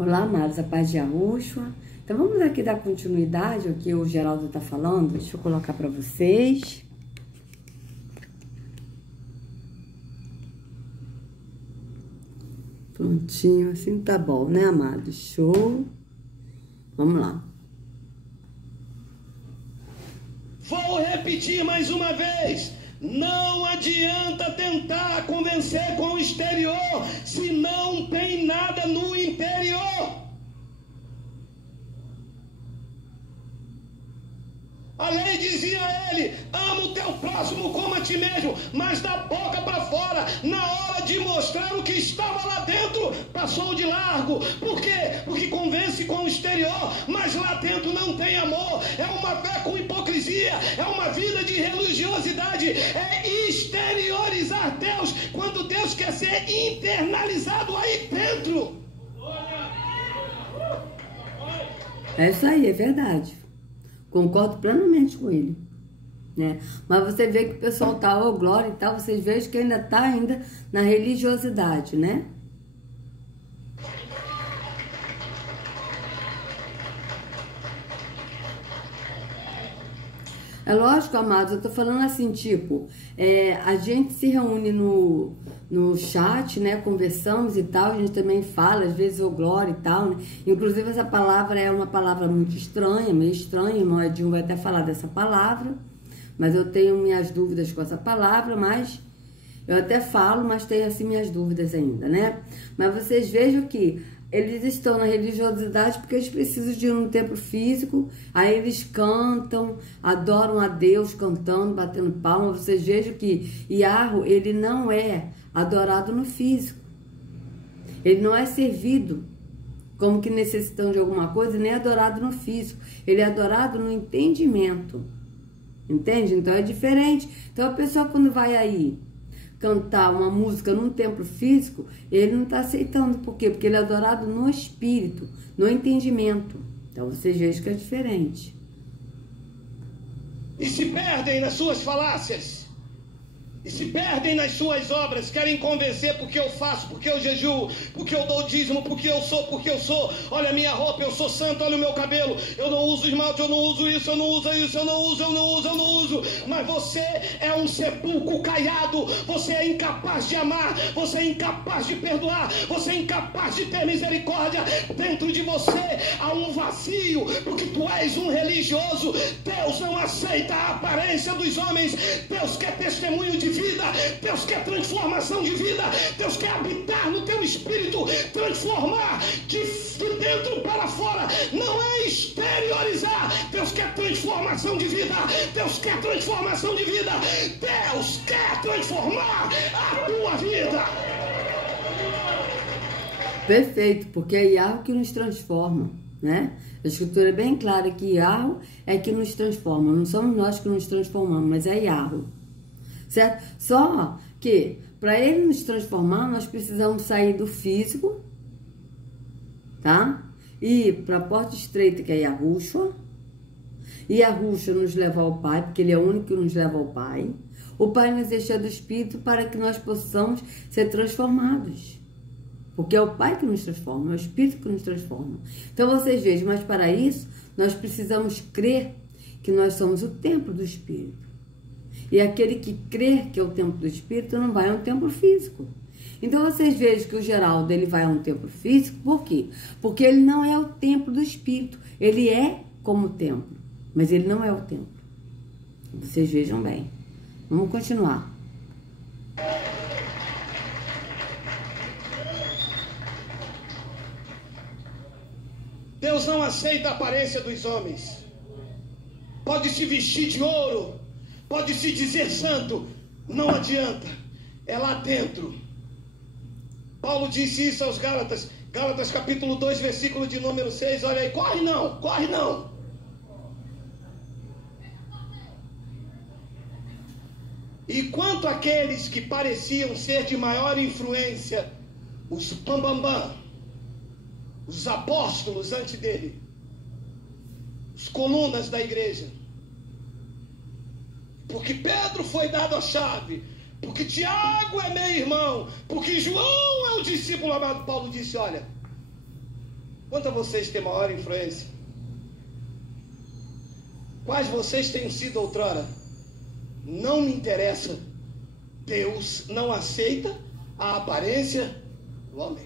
Olá, amados, a paz de Yahushua. Então vamos aqui dar continuidade ao que o Geraldo está falando. Deixa eu colocar para vocês. Prontinho, assim tá bom, né, amados? Show. Vamos lá. Vou repetir mais uma vez. Não adianta tentar convencer com o exterior se não tem nada no interior. A lei dizia a ele: ama o teu próximo como a ti mesmo, mas da boca para fora, na hora de mostrar o que estava lá dentro, passou de largo. Por quê? Porque convence com o exterior, mas lá dentro não tem amor. É uma fé com hipocrisia, é uma vida de religiosidade, é exteriorizar Deus, quando Deus quer ser internalizado aí dentro. É isso aí, é verdade. Concordo plenamente com ele, né? Mas você vê que o pessoal tá, ô glória e tal, vocês veem que ainda tá na religiosidade, né? É lógico, amados, eu tô falando assim, tipo, a gente se reúne no chat, né, conversamos e tal, a gente também fala, às vezes, ô glória e tal, né? Inclusive essa palavra é uma palavra muito estranha, meio estranha, o irmão Edinho vai até falar dessa palavra, mas eu tenho minhas dúvidas com essa palavra, mas eu até falo, mas tenho assim minhas dúvidas ainda, né? Mas vocês vejam que eles estão na religiosidade porque eles precisam de um templo físico, aí eles cantam, adoram a Deus cantando, batendo palma. Vocês vejam que Yahweh, ele não é adorado no físico, ele não é servido como que necessitando de alguma coisa, nem adorado no físico, ele é adorado no entendimento, entende? Então é diferente. Então a pessoa quando vai aí cantar uma música num templo físico, ele não está aceitando. Por quê? Porque ele é adorado no espírito, no entendimento. Então vocês vejam que é diferente. E se perdem nas suas falácias. E se perdem nas suas obras, querem convencer porque eu faço, porque eu jejuo, porque eu dou dízimo, porque eu sou. Olha a minha roupa, eu sou santo, olha o meu cabelo, eu não uso esmalte, eu não uso isso, eu não uso isso, eu não uso. Mas você é um sepulcro caiado, você é incapaz de amar, você é incapaz de perdoar, você é incapaz de ter misericórdia. Dentro de você há um vazio, porque tu és um religioso. Deus não aceita a aparência dos homens, Deus quer testemunho de vida, Deus quer transformação de vida, Deus quer habitar no teu espírito, transformar de dentro para fora, não é exteriorizar. Deus quer transformação de vida, Deus quer transformação de vida, Deus quer transformar a tua vida. Perfeito, porque é Yahweh que nos transforma, né? A escritura é bem clara que Yahweh é que nos transforma, não somos nós que nos transformamos, mas é Yahweh. Certo? Só que para ele nos transformar, nós precisamos sair do físico, tá? E para a porta estreita, que é Yahushua. E Yahushua nos leva ao Pai, porque ele é o único que nos leva ao Pai. O Pai nos deixa do Espírito para que nós possamos ser transformados. Porque é o Pai que nos transforma, é o Espírito que nos transforma. Então vocês vejam, mas para isso, nós precisamos crer que nós somos o templo do Espírito. E aquele que crê que é o templo do Espírito não vai a um templo físico. Então vocês vejam que o Geraldo ele vai a um templo físico, por quê? Porque ele não é o templo do Espírito. Ele é como templo, mas ele não é o templo. Vocês vejam bem. Vamos continuar. Deus não aceita a aparência dos homens. Pode se vestir de ouro, pode se dizer santo, não adianta, é lá dentro. Paulo disse isso aos Gálatas, Gálatas capítulo 2, versículo de número 6, olha aí, corre não. E quanto àqueles que pareciam ser de maior influência, os bambambam, os apóstolos antes dele, as colunas da igreja, porque Pedro foi dado a chave, porque Tiago é meu irmão, porque João é o discípulo amado. Paulo disse, olha, Quantos a vocês têm maior influência? Quais vocês têm sido outrora? Não me interessa. Deus não aceita a aparência do homem.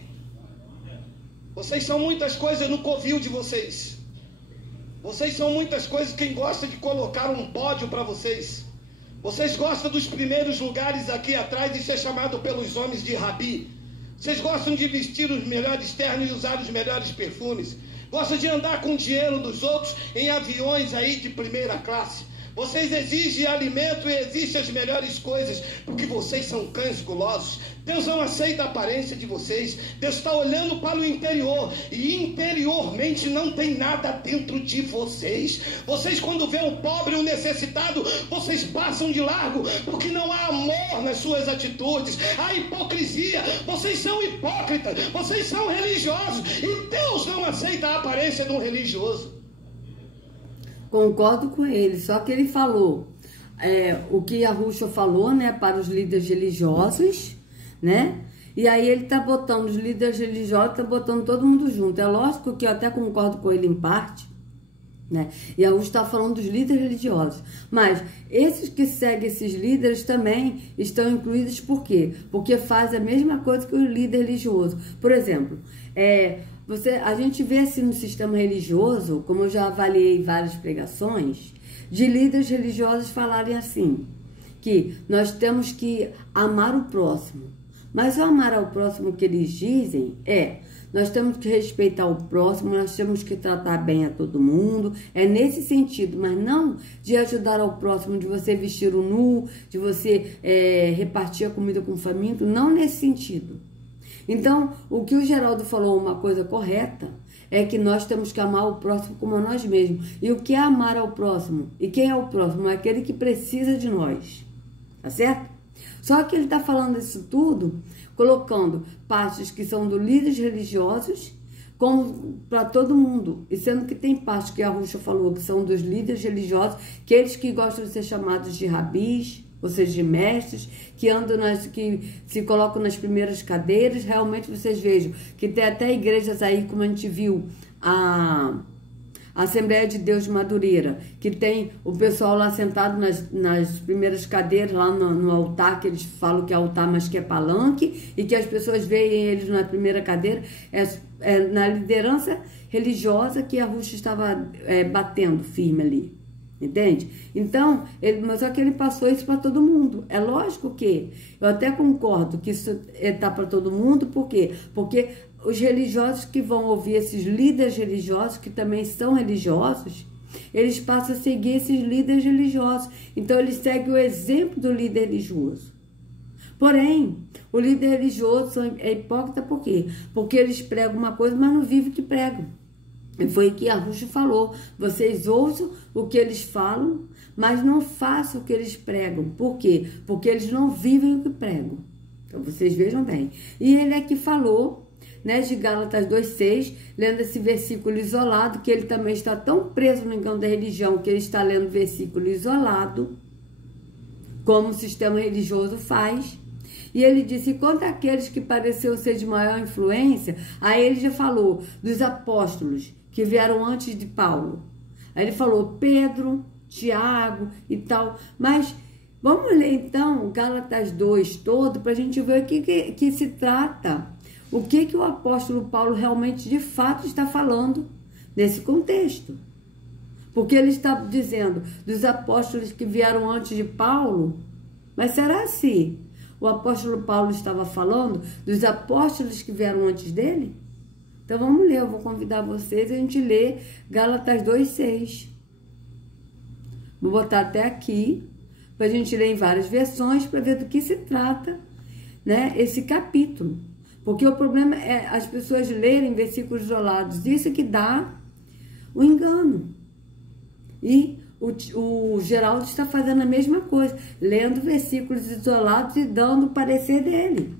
Vocês são muitas coisas no covil de vocês. Vocês são muitas coisas. Quem gosta de colocar um pódio para vocês. Vocês gostam dos primeiros lugares aqui atrás e ser chamado pelos homens de rabi. Vocês gostam de vestir os melhores ternos e usar os melhores perfumes. Gostam de andar com o dinheiro dos outros em aviões aí de primeira classe. Vocês exigem alimento e exigem as melhores coisas, porque vocês são cães gulosos. Deus não aceita a aparência de vocês. Deus está olhando para o interior, e interiormente não tem nada dentro de vocês. Vocês, quando vê o pobre, o necessitado, vocês passam de largo, porque não há amor nas suas atitudes. Há hipocrisia. Vocês são hipócritas, vocês são religiosos, e Deus não aceita a aparência de um religioso. Concordo com ele, só que ele falou o que a Ruxa falou, né, para os líderes religiosos, né? E aí ele tá botando os líderes religiosos, tá botando todo mundo junto. É lógico que eu até concordo com ele em parte, né? E a Ruxa está falando dos líderes religiosos. Mas esses que seguem esses líderes também estão incluídos por quê? Porque faz a mesma coisa que o líder religioso. Por exemplo, a gente vê assim no sistema religioso, como eu já avaliei várias pregações, de líderes religiosos falarem assim, que nós temos que amar o próximo. Mas o amar ao próximo que eles dizem nós temos que respeitar o próximo, nós temos que tratar bem a todo mundo, nesse sentido, mas não de ajudar ao próximo, de você vestir o nu, de você repartir a comida com o faminto, não nesse sentido. Então, o que o Geraldo falou, uma coisa correta, é que nós temos que amar o próximo como a nós mesmos. E o que é amar ao próximo? E quem é o próximo? É aquele que precisa de nós. Tá certo? Só que ele está falando isso tudo, colocando partes que são dos líderes religiosos para todo mundo. E sendo que tem partes que a Ruxa falou que são dos líderes religiosos, aqueles que gostam de ser chamados de rabis, ou seja, de mestres, que andam que se colocam nas primeiras cadeiras. Realmente vocês vejam que tem até igrejas aí, como a gente viu, a Assembleia de Deus de Madureira, que tem o pessoal lá sentado nas primeiras cadeiras, lá no altar, que eles falam que é altar, mas que é palanque, e que as pessoas veem eles na primeira cadeira. Na liderança religiosa que a Ruxa estava batendo firme ali. Entende? Então, mas só que ele passou isso para todo mundo. É lógico que eu até concordo que isso está para todo mundo. Por quê? Porque os religiosos que vão ouvir esses líderes religiosos, que também são religiosos, eles passam a seguir esses líderes religiosos. Então, eles seguem o exemplo do líder religioso. Porém, o líder religioso é hipócrita por quê? Porque eles pregam uma coisa, mas não vivem o que pregam. E foi o que a Ruxa falou. Vocês ouçam o que eles falam, mas não façam o que eles pregam. Por quê? Porque eles não vivem o que pregam. Então, vocês vejam bem. E ele aqui falou, né, de Gálatas 2,6, lendo esse versículo isolado, que ele também está tão preso no engano da religião, que ele está lendo versículo isolado, como o sistema religioso faz. E ele disse, quanto àqueles que pareciam ser de maior influência, aí ele já falou dos apóstolos que vieram antes de Paulo. Aí ele falou Pedro, Tiago e tal. Mas vamos ler então Gálatas 2 todo, para a gente ver o que se trata. O que o apóstolo Paulo realmente, de fato, está falando nesse contexto. Porque ele está dizendo dos apóstolos que vieram antes de Paulo. Mas será assim? O apóstolo Paulo estava falando dos apóstolos que vieram antes dele? Então vamos ler, eu vou convidar vocês a gente ler Gálatas 2,6. Vou botar até aqui, para a gente ler em várias versões, para ver do que se trata, né, esse capítulo. Porque o problema é as pessoas lerem versículos isolados, isso que dá o engano. E o Geraldo está fazendo a mesma coisa, lendo versículos isolados e dando o parecer dele.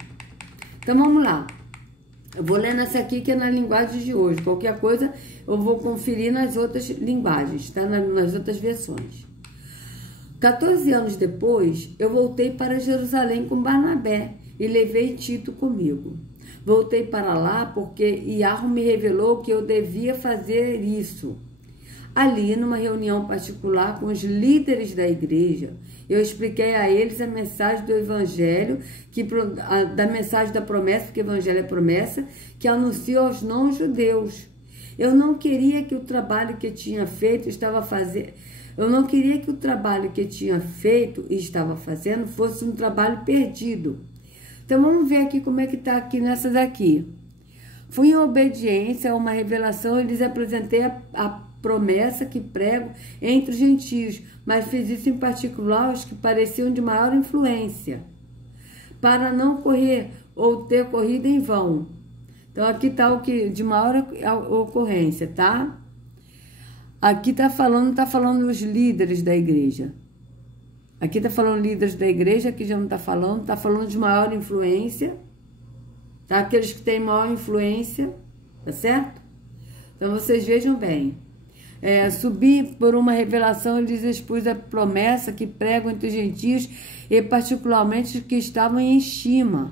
Então vamos lá. Eu vou ler nessa aqui que é na linguagem de hoje. Qualquer coisa eu vou conferir nas outras linguagens, tá? Nas outras versões. 14 anos depois, eu voltei para Jerusalém com Barnabé e levei Tito comigo. Voltei para lá porque Yahweh me revelou que eu devia fazer isso. Ali, numa reunião particular com os líderes da igreja, eu expliquei a eles a mensagem do evangelho, da mensagem da promessa, porque o evangelho é promessa, que anuncia aos não-judeus. Eu não queria que o trabalho que tinha feito e estava fazendo fosse um trabalho perdido. Então vamos ver aqui como é que está aqui nessa daqui. Fui em obediência a uma revelação e lhes apresentei a promessa que prego entre os gentios, mas fiz isso em particular aos que pareciam de maior influência, para não correr ou ter corrido em vão. Então aqui está o que de maior ocorrência, tá? Aqui está falando os líderes da igreja. Aqui está falando líderes da igreja, aqui já não está falando de maior influência, tá? Aqueles que têm maior influência, tá certo? Então vocês vejam bem. Subi por uma revelação e lhes expus a promessa que prego entre os gentios e particularmente os que estavam em estima,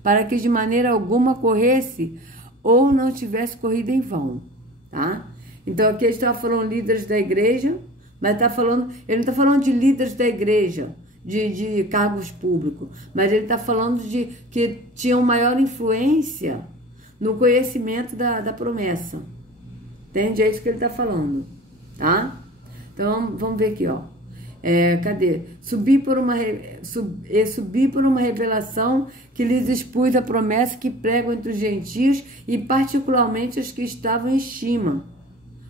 para que de maneira alguma corresse ou não tivesse corrido em vão, tá? Então aqui ele está falando líderes da igreja, mas ele não está falando de líderes da igreja, de cargos públicos, mas ele está falando de que tinham maior influência no conhecimento da promessa. Entende? É isso que ele está falando, tá? Então, vamos ver aqui, ó. Cadê? Subi por uma revelação que lhes expus a promessa que prego entre os gentios e particularmente os que estavam em estima,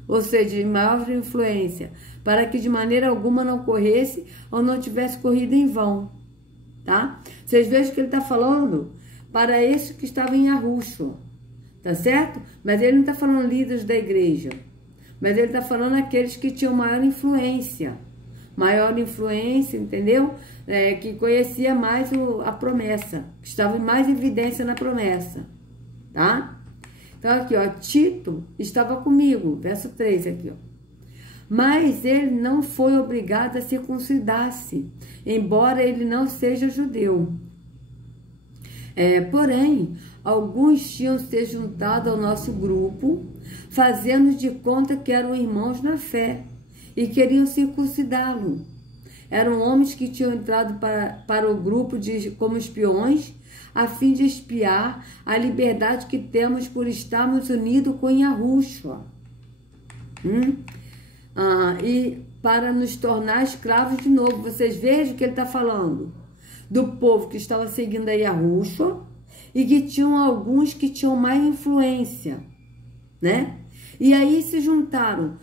ou seja, de maior influência, para que de maneira alguma não corresse ou não tivesse corrido em vão, tá? Vocês vejam que ele está falando para esses que estavam em Arruxo, tá certo? Mas ele não está falando líderes da igreja, mas ele está falando aqueles que tinham maior influência, entendeu? Que conhecia mais a promessa, que estava em mais evidência na promessa, tá? Então aqui, ó, Tito estava comigo, verso 3 aqui, ó. Mas ele não foi obrigado a circuncidar-se, embora ele não seja judeu. Porém, alguns tinham se juntado ao nosso grupo, fazendo de conta que eram irmãos na fé, e queriam circuncidá-lo. Eram homens que tinham entrado para o grupo como espiões, a fim de espiar a liberdade que temos por estarmos unidos com Yahushua. E para nos tornar escravos de novo. Vocês vejam que ele está falando do povo que estava seguindo a Yahushua e que tinham alguns que tinham mais influência, né? E aí se juntaram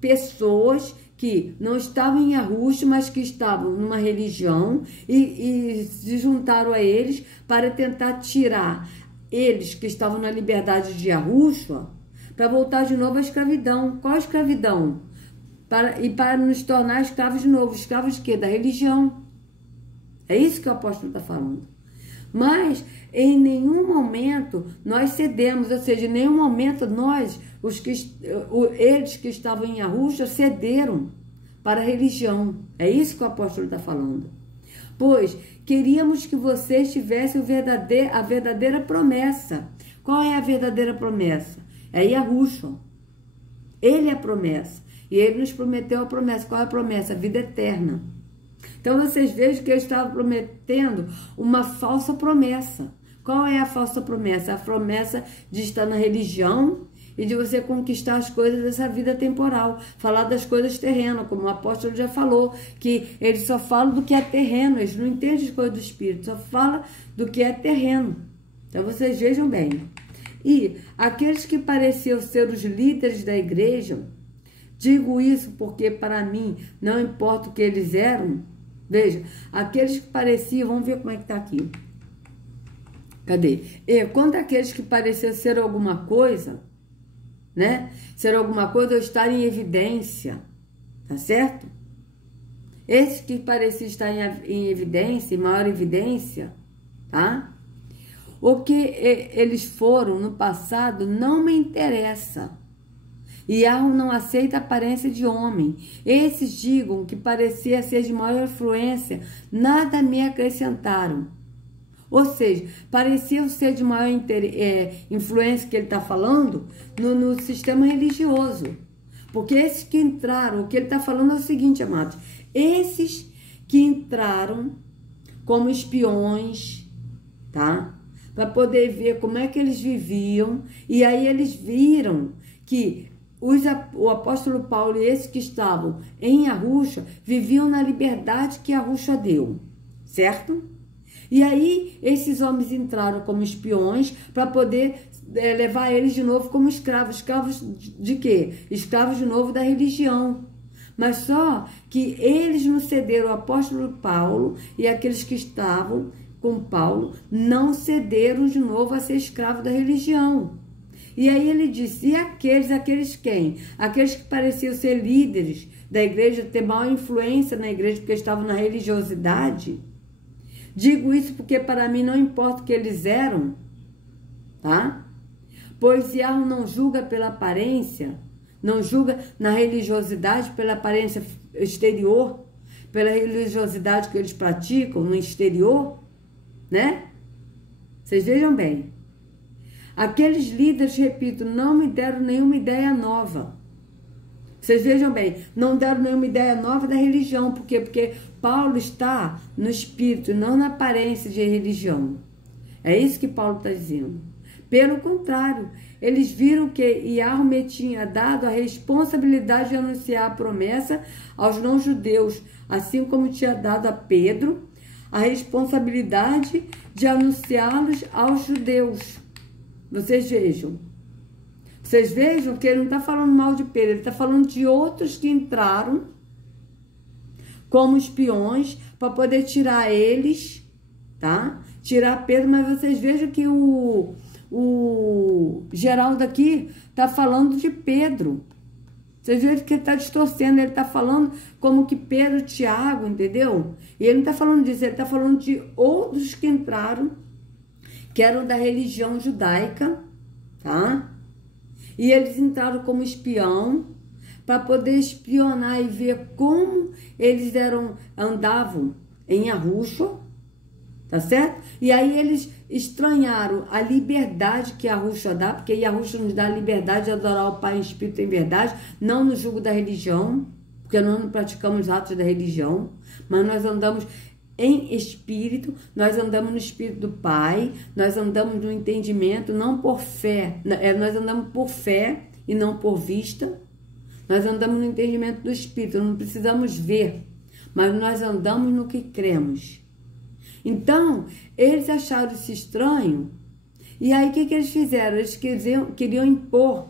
pessoas que não estavam em Yahushua, mas que estavam numa religião e se juntaram a eles para tentar tirar eles que estavam na liberdade de Yahushua para voltar de novo à escravidão. Qual a escravidão? Para nos tornar escravos de novo. Escravos de quê? Da religião. É isso que o apóstolo está falando. Mas em nenhum momento nós cedemos, ou seja, em nenhum momento nós, eles que estavam em Yahushua, cederam para a religião. É isso que o apóstolo está falando. Pois queríamos que vocês tivessem a verdadeira promessa. Qual é a verdadeira promessa? É Yahushua. Ele é a promessa. E ele nos prometeu a promessa. Qual é a promessa? A vida eterna. Então vocês vejam que ele estava prometendo uma falsa promessa. Qual é a falsa promessa? A promessa de estar na religião e de você conquistar as coisas dessa vida temporal. Falar das coisas terrenas, como o apóstolo já falou, que ele só fala do que é terreno, eles não entendem as coisas do Espírito, só fala do que é terreno. Então vocês vejam bem. E aqueles que pareciam ser os líderes da igreja, digo isso porque para mim não importa o que eles eram. Veja, aqueles que pareciam, vamos ver como é que está aqui. Cadê? Quanto àqueles que pareciam ser alguma coisa, né? Ser alguma coisa ou estar em evidência, tá certo? Esses que pareciam estar em evidência, em maior evidência, tá? O que eles foram no passado não me interessa. Yahweh não aceita a aparência de homem. Esses digam que parecia ser de maior influência, nada me acrescentaram. Ou seja, parecia ser de maior influência que ele está falando no sistema religioso. Porque esses que entraram, o que ele está falando é o seguinte, amados, esses que entraram como espiões, tá? Para poder ver como é que eles viviam, e aí eles viram que o apóstolo Paulo e esses que estavam em Arusha viviam na liberdade que Arusha deu, certo? E aí esses homens entraram como espiões para poder levar eles de novo como escravos. Escravos de quê? Escravos de novo da religião. Mas só que eles não cederam, o apóstolo Paulo e aqueles que estavam com Paulo não cederam de novo a ser escravo da religião. E aí ele disse, e aqueles quem? Aqueles que pareciam ser líderes da igreja, ter maior influência na igreja porque estavam na religiosidade. Digo isso porque para mim não importa o que eles eram, tá? Pois Yahweh não julga pela aparência, não julga na religiosidade pela aparência exterior, pela religiosidade que eles praticam no exterior, né? Vocês vejam bem. Aqueles líderes, repito, não me deram nenhuma ideia nova. Vocês vejam bem, não deram nenhuma ideia nova da religião. Por quê? Porque Paulo está no espírito, não na aparência de religião. É isso que Paulo está dizendo. Pelo contrário, eles viram que Yahweh tinha dado a responsabilidade de anunciar a promessa aos não-judeus, assim como tinha dado a Pedro a responsabilidade de anunciá-los aos judeus. Vocês vejam que ele não está falando mal de Pedro, ele está falando de outros que entraram como espiões para poder tirar eles, tá? Tirar Pedro, mas vocês vejam que o Geraldo aqui está falando de Pedro. Vocês vejam que ele está distorcendo, ele está falando como que Pedro, Tiago, entendeu? E ele não está falando disso, ele está falando de outros que entraram, que eram da religião judaica, tá? E eles entraram como espião para poder espionar e ver como eles andavam em Arusha, tá certo? E aí eles estranharam a liberdade que Arusha dá, porque Arusha nos dá a liberdade de adorar o Pai em espírito e em verdade, não no jugo da religião, porque nós não praticamos atos da religião, mas nós andamos em espírito, nós andamos no espírito do Pai, nós andamos no entendimento, não por fé, nós andamos por fé e não por vista, nós andamos no entendimento do espírito, não precisamos ver, mas nós andamos no que cremos. Então, eles acharam isso estranho, e aí o que eles fizeram? Eles queriam impor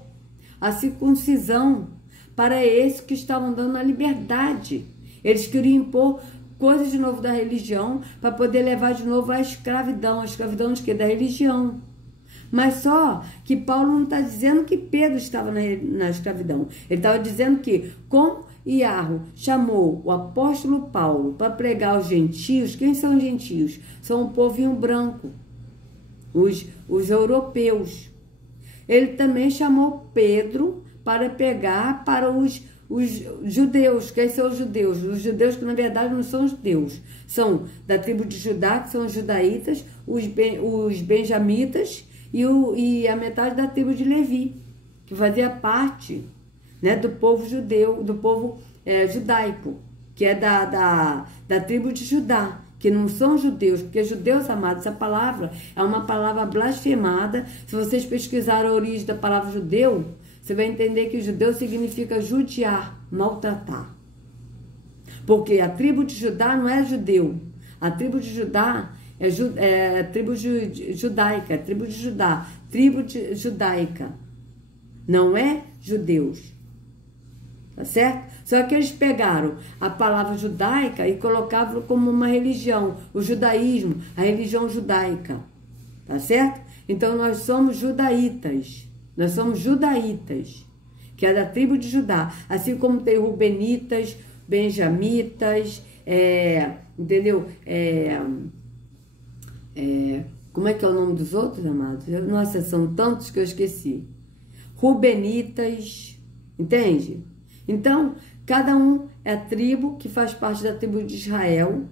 a circuncisão para esses que estavam dando a liberdade. Eles queriam impor coisas de novo da religião para poder levar de novo a escravidão de quê? Da religião. Mas só que Paulo não está dizendo que Pedro estava na escravidão. Ele estava dizendo que, como Yahweh chamou o apóstolo Paulo para pregar aos gentios, quem são os gentios? São o povinho branco, os europeus. Ele também chamou Pedro para pregar para os judeus. Quem são os judeus? Os judeus que na verdade não são judeus, são da tribo de Judá, que são os judaítas, os benjamitas e a metade da tribo de Levi, que fazia parte, né, do povo judeu, do povo judaico, que é da tribo de Judá, que não são judeus, porque judeus, amados, essa palavra é uma palavra blasfemada. Se vocês pesquisarem a origem da palavra judeu, você vai entender que judeu significa judiar, maltratar. Porque a tribo de Judá não é judeu. A tribo de Judá é tribo judaica, tribo de Judá, tribo judaica. Não é judeus. Tá certo? Só que eles pegaram a palavra judaica e colocavam como uma religião, o judaísmo, a religião judaica. Tá certo? Então nós somos judaítas. Nós somos judaítas, que é da tribo de Judá. Assim como tem rubenitas, benjamitas, entendeu? Como é que é o nome dos outros, amados? Nossa, são tantos que eu esqueci. Rubenitas, entende? Então, cada um é a tribo que faz parte da tribo de Israel,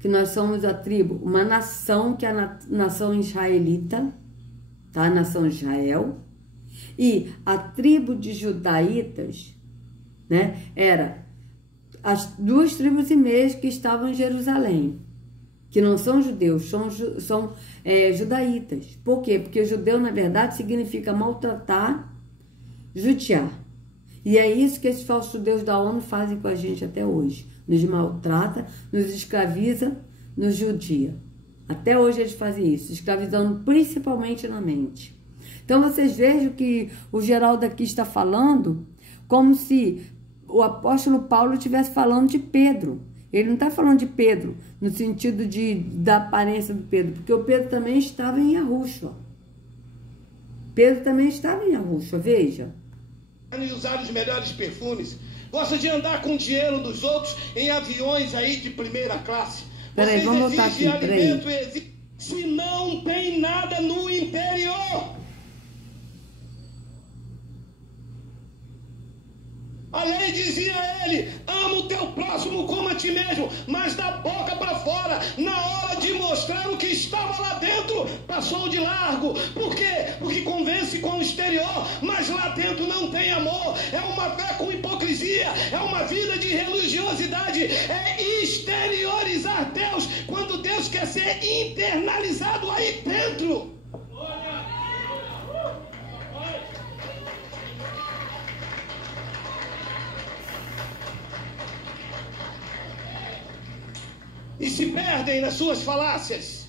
que nós somos a tribo, uma nação que é a nação israelita, tá? A nação Israel. E a tribo de judaítas, né, era as 2 tribos e meia que estavam em Jerusalém, que não são judeus, são judaítas. Por quê? Porque judeu, na verdade, significa maltratar, judiar. E é isso que esses falsos judeus da ONU fazem com a gente até hoje. Nos maltrata, nos escraviza, nos judia. Até hoje eles fazem isso, escravizando principalmente na mente. Então vocês vejam que o Geraldo aqui está falando como se o apóstolo Paulo estivesse falando de Pedro. Ele não está falando de Pedro no sentido da aparência do Pedro, porque o Pedro também estava em Yahushua. Pedro também estava em Yahushua, veja. De usar os melhores perfumes, gosta de andar com o dinheiro dos outros em aviões aí de primeira classe. Peraí, vamos voltar aqui, peraí. Se não tem nada no interior. A lei dizia a ele: ama o teu próximo como a ti mesmo, mas da boca para fora, na hora de mostrar o que estava lá dentro, passou de largo. Por quê? Porque convence com o exterior, mas lá dentro não tem amor. É uma fé com hipocrisia, é uma vida de religiosidade, é exteriorizar Deus, quando Deus quer ser internalizado aí dentro. E se perdem nas suas falácias,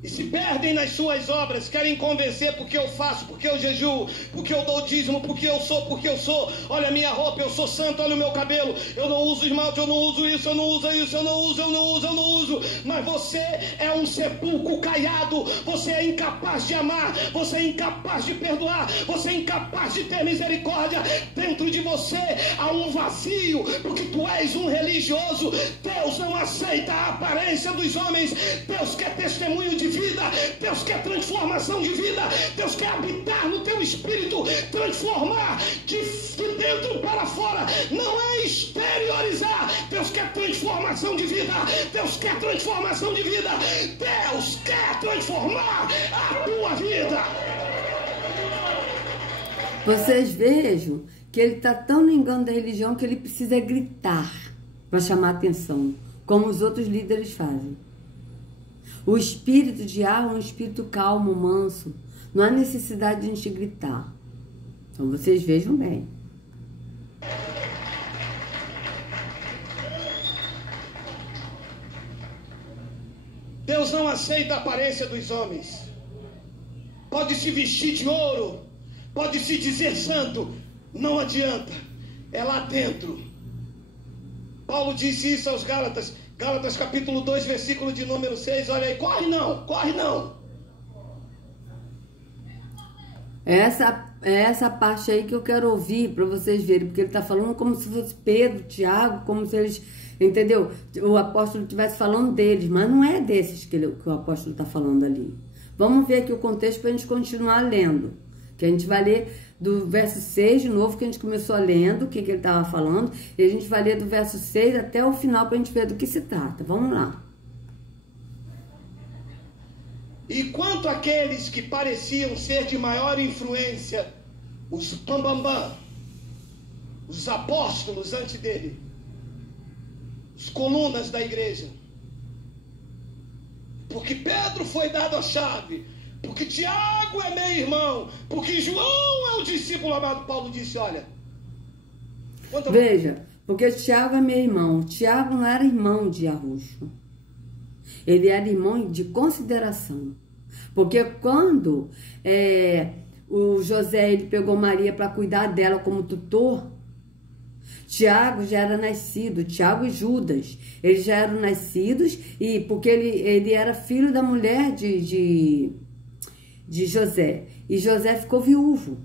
e se perdem nas suas obras, querem convencer porque eu faço, porque eu jejuo, porque eu dou dízimo, porque eu sou, olha a minha roupa, eu sou santo, olha o meu cabelo, eu não uso esmalte, eu não uso isso, eu não uso isso, eu não uso, mas você é um sepulcro caiado, você é incapaz de amar, você é incapaz de perdoar, você é incapaz de ter misericórdia. Dentro de você há um vazio, porque tu és um religioso. Deus não aceita a aparência dos homens, Deus quer testemunho de vida, Deus quer transformação de vida, Deus quer habitar no teu espírito, transformar de dentro para fora, não é exteriorizar. Deus quer transformação de vida, Deus quer transformação de vida, Deus quer transformar a tua vida. Vocês vejam que ele está tão no engano da religião que ele precisa gritar para chamar atenção, como os outros líderes fazem. O espírito de Yahweh é um espírito calmo, manso. Não há necessidade de a gente gritar. Então vocês vejam bem. Deus não aceita a aparência dos homens. Pode se vestir de ouro, pode se dizer santo, não adianta. É lá dentro. Paulo disse isso aos Gálatas. Gálatas capítulo 2, versículo de número 6, olha aí, corre não. Essa parte aí que eu quero ouvir para vocês verem, porque ele está falando como se fosse Pedro, Tiago, como se eles, entendeu? O apóstolo estivesse falando deles, mas não é desses que o apóstolo está falando ali. Vamos ver aqui o contexto para a gente continuar lendo, que a gente vai ler do verso 6 de novo, que a gente começou lendo, o que ele estava falando, e a gente vai ler do verso 6 até o final para a gente ver do que se trata. Vamos lá. E quanto àqueles que pareciam ser de maior influência, os bambambam, os apóstolos antes dele, os colunas da igreja, porque Pedro foi dado a chave, porque Tiago é meu irmão, porque João é o discípulo amado. Paulo disse, olha... Veja, porque Tiago é meu irmão. Tiago não era irmão de Yahushua. Ele era irmão de consideração. Porque quando o José ele pegou Maria para cuidar dela como tutor, Tiago já era nascido, Tiago e Judas, eles já eram nascidos, e porque ele era filho da mulher de José, e José ficou viúvo,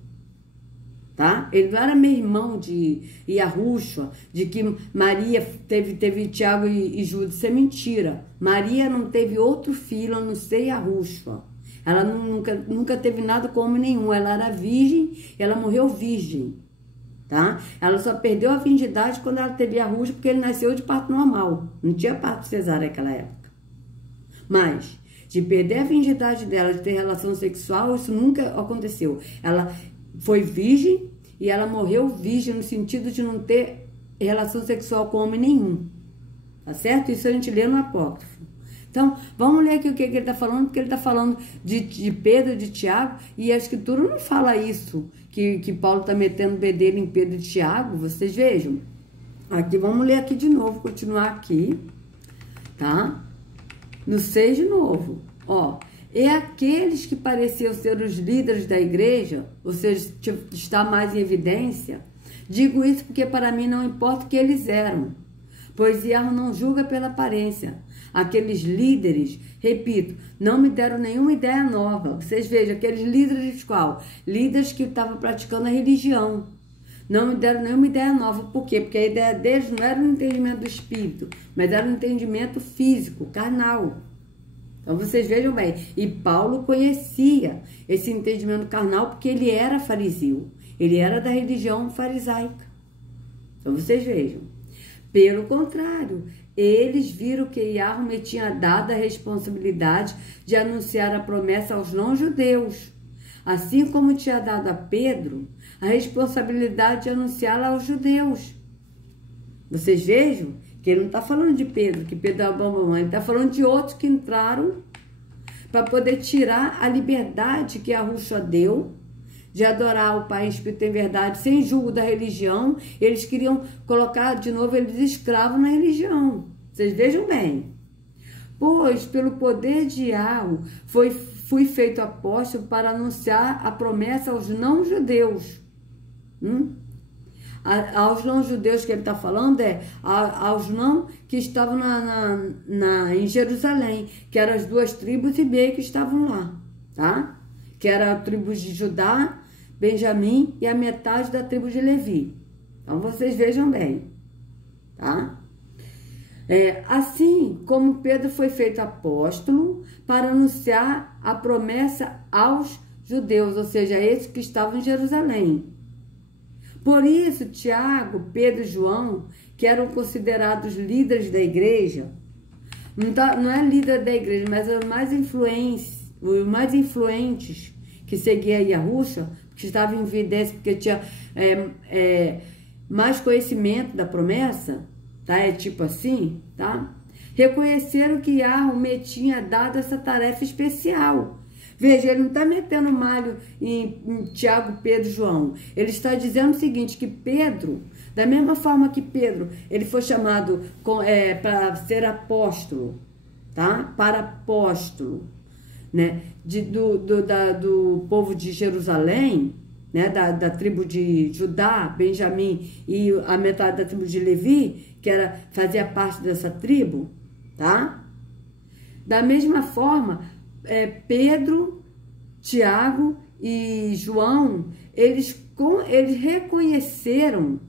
tá? Ele não era meio irmão de Yahushua, de que Maria teve Tiago e Judas. Isso é mentira. Maria não teve outro filho a não ser Yahushua. Ela nunca teve nada com homem nenhum. Ela era virgem, ela morreu virgem. tá? Ela só perdeu a virgindade quando ela teve a Rússia, porque ele nasceu de parto normal. Não tinha parto cesárea naquela época. Mas, de perder a virgindade dela, de ter relação sexual, isso nunca aconteceu. Ela foi virgem e ela morreu virgem no sentido de não ter relação sexual com homem nenhum. Tá certo? Isso a gente lê no apócrifo. Então, vamos ler aqui o que ele está falando, porque ele está falando de Pedro, de Tiago, e a Escritura não fala isso, que Paulo está metendo bedelho em Pedro e Tiago, vocês vejam. Aqui, vamos ler aqui de novo, continuar aqui, tá? No 6 de novo, ó. E aqueles que pareciam ser os líderes da igreja, ou seja, está mais em evidência, digo isso porque para mim não importa o que eles eram, pois Iago não julga pela aparência. Aqueles líderes, repito, não me deram nenhuma ideia nova. Vocês vejam, aqueles líderes qual? Líderes que estavam praticando a religião. Não me deram nenhuma ideia nova. Por quê? Porque a ideia deles não era o entendimento do espírito, mas era o entendimento físico, carnal. Então vocês vejam bem, e Paulo conhecia esse entendimento carnal porque ele era fariseu, ele era da religião farisaica. Então vocês vejam. Pelo contrário, eles viram que Yahweh tinha dado a responsabilidade de anunciar a promessa aos não-judeus, assim como tinha dado a Pedro a responsabilidade de anunciá-la aos judeus. Vocês vejam que ele não está falando de Pedro, que Pedro é o bambam, ele está falando de outros que entraram para poder tirar a liberdade que Yahushua deu de adorar o Pai em Espírito em verdade, sem julgo da religião. Eles queriam colocar de novo eles escravos na religião. Vocês vejam bem. Pois, pelo poder de Yahweh, fui feito apóstolo para anunciar a promessa aos não-judeus. Aos não-judeus que ele está falando aos não que estavam em Jerusalém, que eram as 2 tribos e meio que estavam lá, tá? Que era a tribo de Judá, Benjamim e a metade da tribo de Levi. Então, vocês vejam bem, tá? Assim como Pedro foi feito apóstolo para anunciar a promessa aos judeus, ou seja, esses que estavam em Jerusalém. Por isso, Tiago, Pedro e João, que eram considerados líderes da igreja, não é líder da igreja, mas os mais influentes que seguia Yahushua, que estava em evidência porque tinha mais conhecimento da promessa, tá? É tipo assim, tá? Reconheceram que Yahweh tinha dado essa tarefa especial. Veja, ele não está metendo malho em Tiago, Pedro e João. Ele está dizendo o seguinte, que Pedro, da mesma forma que Pedro, ele foi chamado para ser apóstolo, tá? Para apóstolo, né? Do povo de Jerusalém, né? Da tribo de Judá, Benjamim e a metade da tribo de Levi, que fazia parte dessa tribo, tá? Da mesma forma, Pedro, Tiago e João, eles reconheceram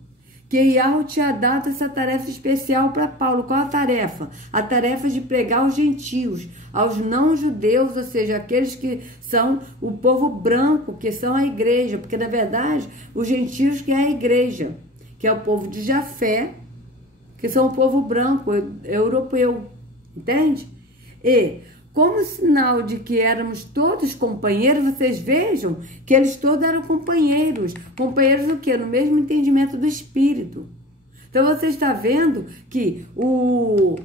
que Yahweh tinha dado essa tarefa especial para Paulo. Qual a tarefa? A tarefa de pregar aos gentios, aos não-judeus, ou seja, aqueles que são o povo branco, que são a igreja, porque na verdade os gentios que é a igreja, que é o povo de Jafé, que são o povo branco, europeu, entende? E como sinal de que éramos todos companheiros, vocês vejam que eles todos eram companheiros. Companheiros do quê? No mesmo entendimento do Espírito. Então, você está vendo que o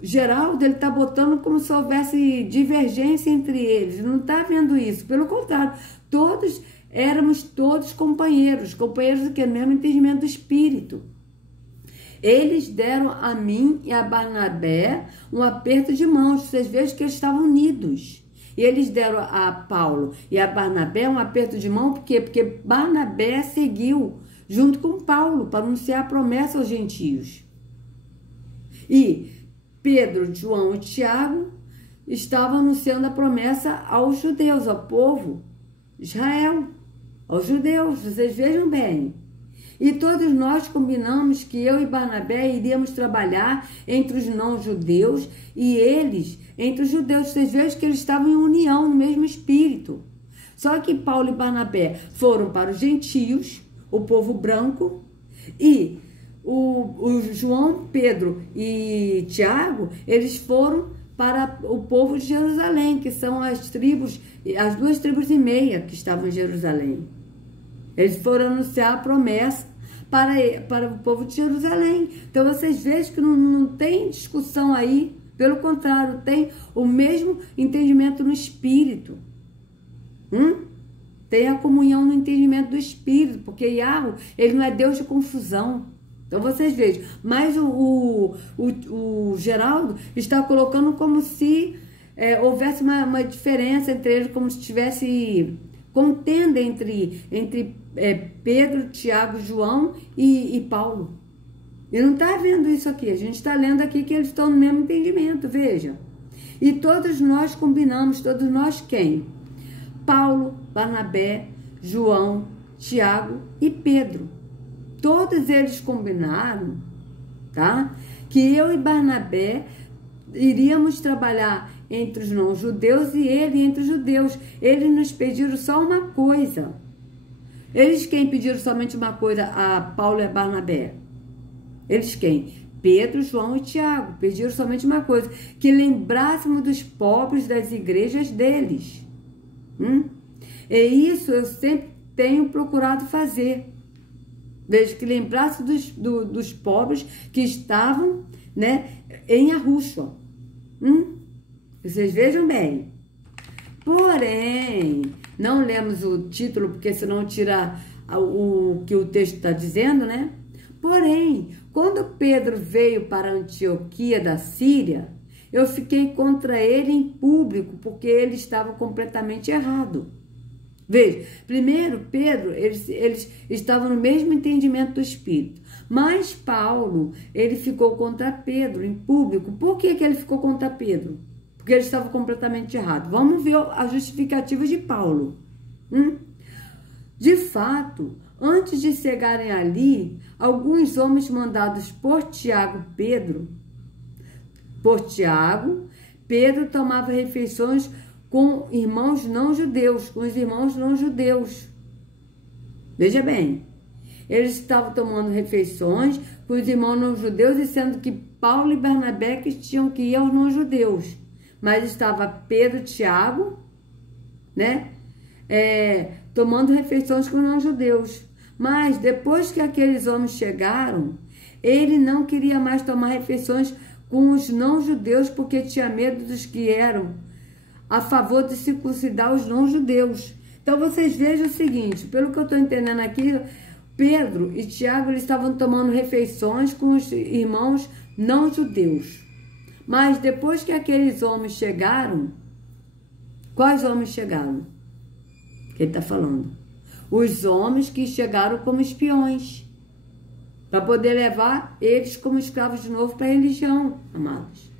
Geraldo, ele está botando como se houvesse divergência entre eles. Não está vendo isso. Pelo contrário, éramos todos companheiros. Companheiros do quê? No mesmo entendimento do Espírito. Eles deram a mim e a Barnabé um aperto de mãos. Vocês vejam que eles estavam unidos. E eles deram a Paulo e a Barnabé um aperto de mão. Por quê? Porque Barnabé seguiu junto com Paulo para anunciar a promessa aos gentios. E Pedro, João e Tiago estavam anunciando a promessa aos judeus, ao povo de Israel, aos judeus. Vocês vejam bem. E todos nós combinamos que eu e Barnabé iríamos trabalhar entre os não-judeus e eles entre os judeus. Vocês vejam que eles estavam em união, no mesmo espírito. Só que Paulo e Barnabé foram para os gentios o povo branco, e o João, Pedro e Tiago, eles foram para o povo de Jerusalém, que são as 2 tribos e meia que estavam em Jerusalém. Eles foram anunciar a promessa para o povo de Jerusalém. Então vocês vejam que não tem discussão aí, pelo contrário, tem o mesmo entendimento no Espírito. Tem a comunhão no entendimento do Espírito, porque Yahweh, ele não é Deus de confusão. Então vocês vejam, mas o Geraldo está colocando como se houvesse uma diferença entre eles, como se tivesse contenda entre Pedro, Tiago, João e Paulo. E não está vendo isso aqui, a gente está lendo aqui que eles estão no mesmo entendimento, veja. E todos nós combinamos, todos nós quem? Paulo, Barnabé, João, Tiago e Pedro. Todos eles combinaram, tá? Que eu e Barnabé iríamos trabalhar entre os não-judeus e ele entre os judeus. Eles nos pediram só uma coisa. Eles quem pediram somente uma coisa a Paulo e a Barnabé? Eles quem? Pedro, João e Tiago. Pediram somente uma coisa. Que lembrássemos dos pobres das igrejas deles. E isso eu sempre tenho procurado fazer. Veja, que lembrasse dos pobres que estavam, né, em Arusha. Vocês vejam bem. Porém, não lemos o título, porque senão tira o que o texto está dizendo, né? Porém, quando Pedro veio para Antioquia da Síria, eu fiquei contra ele em público, porque ele estava completamente errado. Veja, primeiro, Pedro, eles estavam no mesmo entendimento do Espírito. Mas Paulo, ele ficou contra Pedro em público. Por que ele ficou contra Pedro? Porque ele estava completamente errado. Vamos ver a justificativa de Paulo. De fato, antes de chegarem ali, alguns homens mandados por Tiago, Pedro tomava refeições com irmãos não-judeus, com os irmãos não-judeus. Veja bem, eles estavam tomando refeições com os irmãos não-judeus, dizendo que Paulo e Barnabé que tinham que ir aos não-judeus. Mas estava Pedro e Tiago, né, tomando refeições com os não-judeus. Mas depois que aqueles homens chegaram, ele não queria mais tomar refeições com os não-judeus, porque tinha medo dos que eram a favor de circuncidar os não-judeus. Então vocês vejam o seguinte, pelo que eu estou entendendo aqui, Pedro e Tiago eles estavam tomando refeições com os irmãos não-judeus. Mas depois que aqueles homens chegaram, quais homens chegaram? Que ele está falando? Os homens que chegaram como espiões, para poder levar eles como escravos de novo para a religião, amados.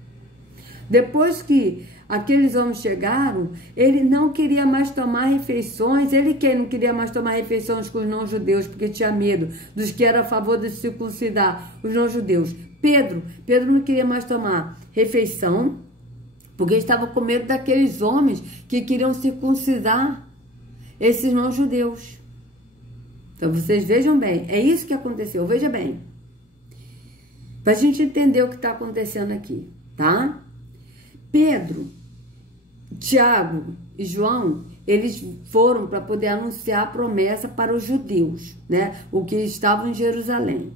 Depois que aqueles homens chegaram, ele não queria mais tomar refeições. Ele quem não queria mais tomar refeições com os não-judeus, porque tinha medo dos que eram a favor de circuncidar os não-judeus. Pedro não queria mais tomar refeição, porque estava com medo daqueles homens que queriam circuncidar esses não-judeus. Então vocês vejam bem, é isso que aconteceu, veja bem. Para a gente entender o que está acontecendo aqui, tá? Pedro, Tiago e João, eles foram para poder anunciar a promessa para os judeus, né? O que estavam em Jerusalém.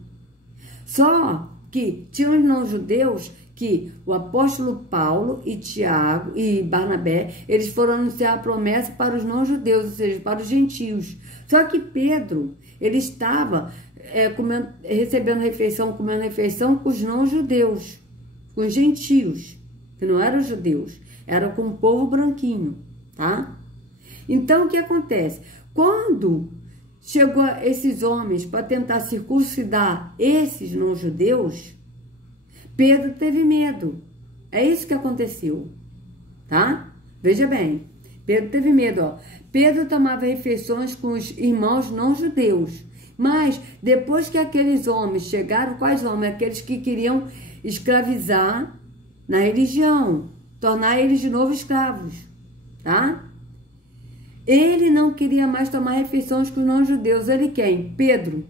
Só que tinham os não-judeus que o apóstolo Paulo e Tiago e Barnabé, eles foram anunciar a promessa para os não-judeus, ou seja, para os gentios. Só que Pedro, ele estava recebendo refeição, comendo refeição com os não-judeus, com os gentios, que não eram judeus, eram com o povo branquinho, tá? Então, o que acontece? Quando chegou esses homens para tentar circuncidar esses não-judeus, Pedro teve medo. É isso que aconteceu, tá? Veja bem, Pedro teve medo, ó. Pedro tomava refeições com os irmãos não-judeus, mas depois que aqueles homens chegaram, quais homens? Aqueles que queriam escravizar na religião, tornar eles de novo escravos, tá? Ele não queria mais tomar refeições com os não-judeus. Ele quem? Pedro.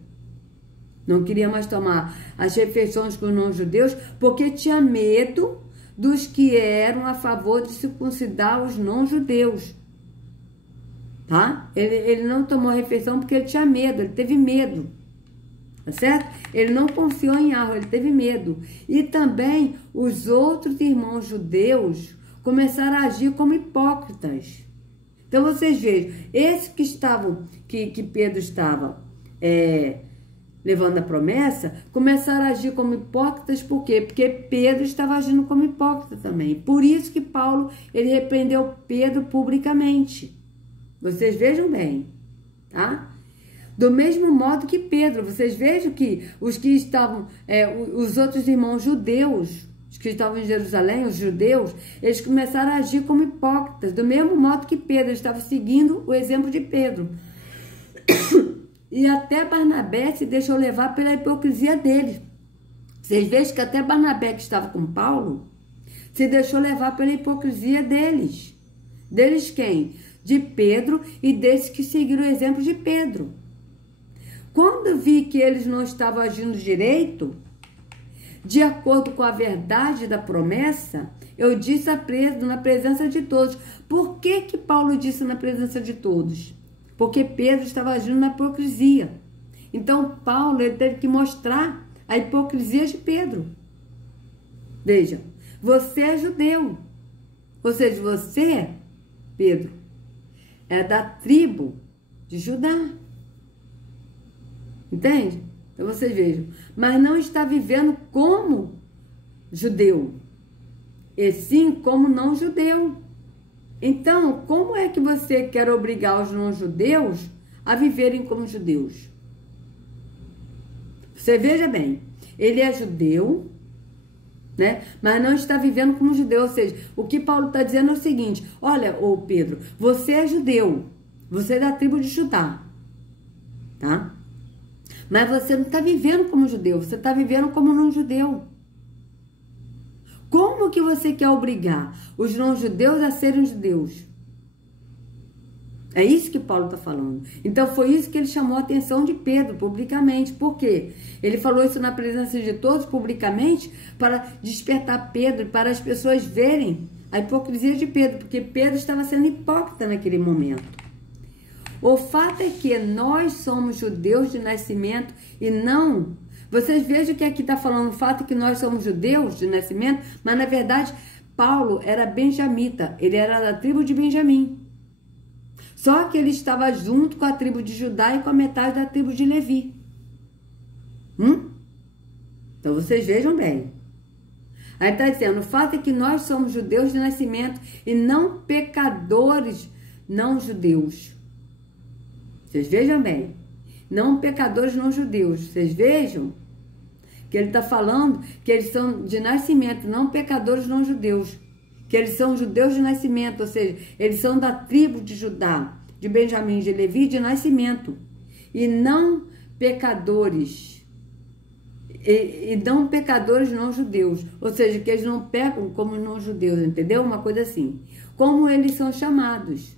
Não queria mais tomar as refeições com os não-judeus porque tinha medo dos que eram a favor de circuncidar os não-judeus. Tá? Ele não tomou a refeição porque ele tinha medo, ele teve medo. Tá certo? Ele não confiou em algo, ele teve medo. E também os outros irmãos judeus começaram a agir como hipócritas. Então vocês vejam, esses que estavam, que Pedro estava levando a promessa, começaram a agir como hipócritas. Por quê? Porque Pedro estava agindo como hipócrita também. Por isso que Paulo, ele repreendeu Pedro publicamente. Vocês vejam bem, tá? Do mesmo modo que Pedro, vocês vejam que os que estavam, os outros irmãos judeus, os que estavam em Jerusalém, os judeus, eles começaram a agir como hipócritas, do mesmo modo que Pedro estava seguindo o exemplo de Pedro. E até Barnabé se deixou levar pela hipocrisia deles. Vocês vejam que até Barnabé, que estava com Paulo, se deixou levar pela hipocrisia deles. Deles quem? De Pedro e desses que seguiram o exemplo de Pedro. Quando vi que eles não estavam agindo direito, de acordo com a verdade da promessa, eu disse a Pedro na presença de todos. Por que que Paulo disse na presença de todos? Porque Pedro estava agindo na hipocrisia. Então Paulo, ele teve que mostrar a hipocrisia de Pedro. Veja, você é judeu. Ou seja, você, Pedro, é da tribo de Judá. Entende? Então vocês vejam. Mas não está vivendo como judeu, e sim como não judeu. Então, como é que você quer obrigar os não-judeus a viverem como judeus? Você veja bem, ele é judeu, né? Mas não está vivendo como judeu. Ou seja, o que Paulo está dizendo é o seguinte: olha, ô Pedro, você é judeu, você é da tribo de Judá, tá? Mas você não está vivendo como judeu, você está vivendo como não-judeu. Como que você quer obrigar os não-judeus a serem judeus? É isso que Paulo está falando. Então foi isso que ele chamou a atenção de Pedro publicamente. Por quê? Ele falou isso na presença de todos publicamente para despertar Pedro, para as pessoas verem a hipocrisia de Pedro, porque Pedro estava sendo hipócrita naquele momento. O fato é que nós somos judeus de nascimento e não... Vocês vejam que aqui está falando o fato é que nós somos judeus de nascimento, mas na verdade Paulo era benjamita, ele era da tribo de Benjamim. Só que ele estava junto com a tribo de Judá e com a metade da tribo de Levi. Então vocês vejam bem. Aí está dizendo, o fato é que nós somos judeus de nascimento e não pecadores não judeus. Vocês vejam bem. Não pecadores não judeus. Vocês vejam que ele está falando que eles são de nascimento, não pecadores não judeus. Que eles são judeus de nascimento, ou seja, eles são da tribo de Judá, de Benjamim, de Levi, de nascimento. E não pecadores. E não pecadores não judeus. Ou seja, que eles não pecam como não judeus, entendeu? Uma coisa assim. Como eles são chamados.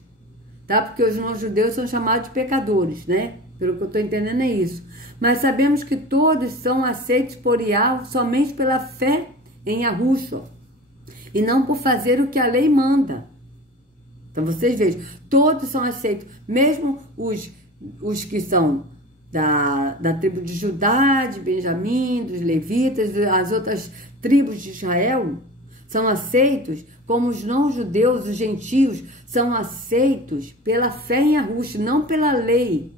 Tá? Porque os não-judeus são chamados de pecadores, né? Pelo que eu estou entendendo é isso. Mas sabemos que todos são aceitos por Yahweh somente pela fé em Yahushua. E não por fazer o que a lei manda. Então vocês vejam, todos são aceitos. Mesmo os que são da tribo de Judá, de Benjamim, dos levitas, as outras tribos de Israel, são aceitos como os não-judeus, os gentios, são aceitos pela fé em Yahushua, não pela lei.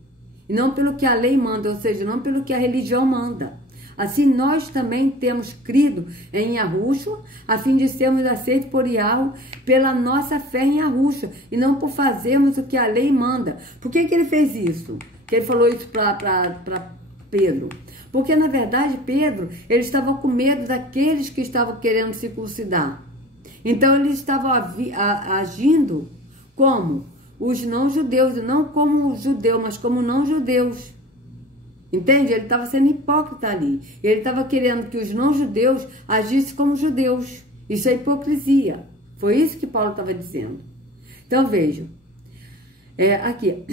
E não pelo que a lei manda, ou seja, não pelo que a religião manda. Assim, nós também temos crido em Yahushua, a fim de sermos aceitos por Yahweh pela nossa fé em Yahushua, e não por fazermos o que a lei manda. Por que ele fez isso? Que ele falou isso para Pedro? Porque, na verdade, Pedro, ele estava com medo daqueles que estavam querendo circuncidar. Então, ele estava agindo como os não-judeus, não como judeu, mas como não-judeus. Entende? Ele estava sendo hipócrita ali. Ele estava querendo que os não-judeus agissem como judeus. Isso é hipocrisia. Foi isso que Paulo estava dizendo. Então, vejam. Aqui.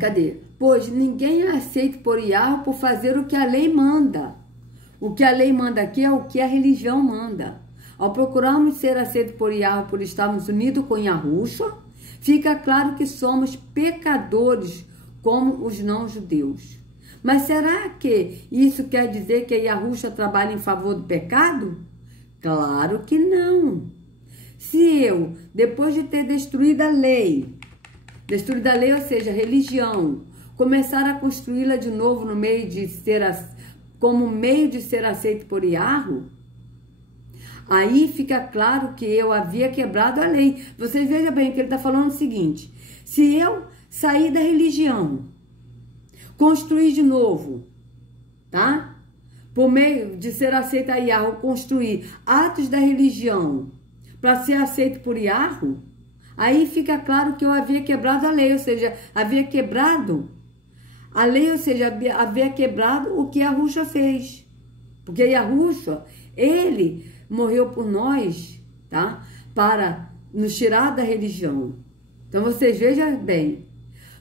Cadê? Pois ninguém é aceito por Yahweh por fazer o que a lei manda. O que a lei manda aqui é o que a religião manda. Ao procurarmos ser aceitos por Yahweh por estarmos unidos com Yahushua, fica claro que somos pecadores como os não-judeus. Mas será que isso quer dizer que Yahushua trabalha em favor do pecado? Claro que não. Se eu, depois de ter destruído a lei, ou seja, a religião, começar a construí-la de novo no meio de ser, como meio de ser aceito por Yahweh, aí fica claro que eu havia quebrado a lei. Vocês vejam bem que ele está falando o seguinte: se eu sair da religião, construir de novo, tá? Por meio de ser aceito a Yahweh, construir atos da religião para ser aceito por Yahweh, aí fica claro que eu havia quebrado a lei, ou seja, havia quebrado a lei, ou seja, havia quebrado o que Yahushua fez. Porque Yahushua, ele morreu por nós, tá? Para nos tirar da religião. Então vocês vejam bem.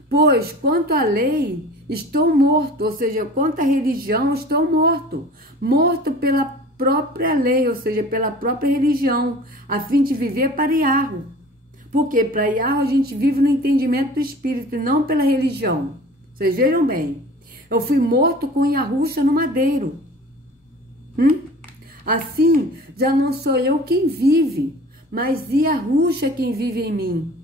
Pois quanto à lei, estou morto, ou seja, quanto à religião, estou morto. Morto pela própria lei, ou seja, pela própria religião, a fim de viver para Yahweh. Porque para Yahweh a gente vive no entendimento do Espírito e não pela religião. Vocês vejam bem. Eu fui morto com Yahushua no madeiro. Assim, já não sou eu quem vive, mas Yahushua quem vive em mim.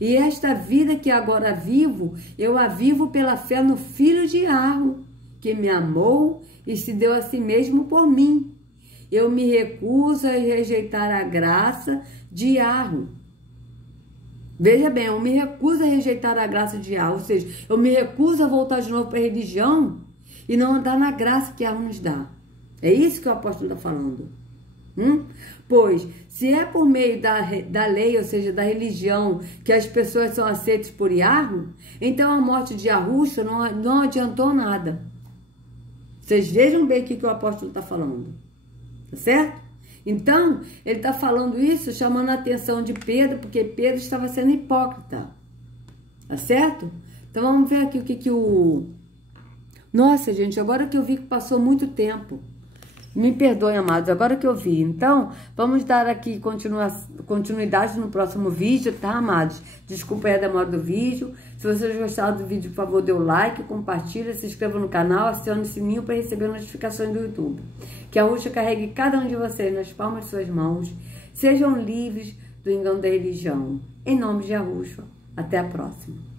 E esta vida que agora vivo, eu a vivo pela fé no Filho de Yahweh, que me amou e se deu a si mesmo por mim. Eu me recuso a rejeitar a graça de Yahweh. Veja bem, eu me recuso a rejeitar a graça de Yahweh, ou seja, eu me recuso a voltar de novo para a religião e não andar na graça que Yahweh nos dá. É isso que o apóstolo está falando. Pois, se é por meio da lei, ou seja, da religião, que as pessoas são aceitas por Yahweh, então a morte de Yahushua não adiantou nada. Vocês vejam bem o que o apóstolo está falando. Tá certo? Então, ele está falando isso, chamando a atenção de Pedro, porque Pedro estava sendo hipócrita. Tá certo? Então, vamos ver aqui o que o... Nossa, gente, agora que eu vi que passou muito tempo. Me perdoem, amados, agora que eu vi. Então, vamos dar aqui continuidade no próximo vídeo, tá, amados? Desculpa aí a demora do vídeo. Se vocês gostaram do vídeo, por favor, dê o like, compartilha, se inscreva no canal, acione o sininho para receber notificações do YouTube. Que a Yahushua carregue cada um de vocês nas palmas de suas mãos. Sejam livres do engano da religião. Em nome de Yahushua. Até a próxima.